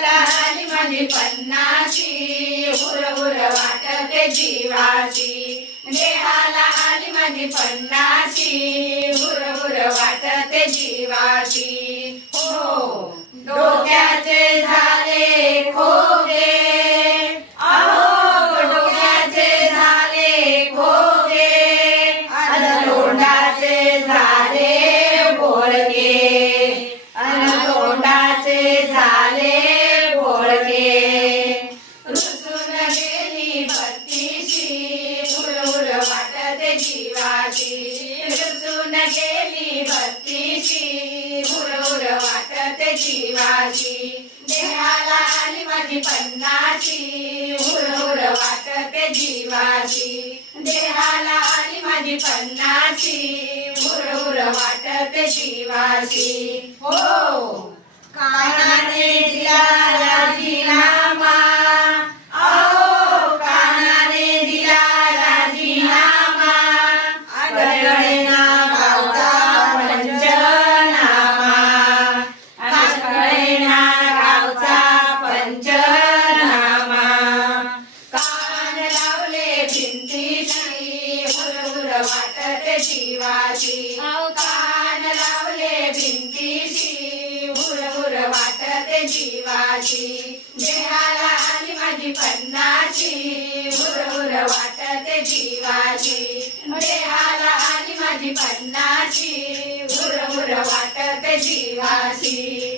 देहाला आली माझी पन्नाशी हुर हुर वाटते जीवाची देहाला आली माझी पन्नाशी हुर हुर वाटते जीवाची हो डोक्याचे झाले खोगे अहो डोक्याचे झाले खोगे अन तोंडाचे झाले बोळगे अन तोंडाचे झाले बोळगे रुसून गेली बत्तीशी हुर हुर वाटते जीवाची रुसून गेली बत्तीशी हुर हुर वाटते जीवाची देहाला आली माझी पन्नाशी हुर हुर वाटते जीवाची देहाला आली माझी पन्नाशी हुर हुर वाटते जीवाची हो कानाने दिला राजीनामा अहो कानाने दिला राजीनामा कळेना गावचा पंचनामा कळेना गावचा पंचनामा कान लावले भिंतीशी हुर हुर वाटते जीवाची कान लावले भिंतीशी हुर हुर वाटते जीवाची देहाला आली माझी पन्नाशी हुर हुर वाटते जीवाची देहाला आली माझी पन्नाशी हुर हुर वाटते जीवाची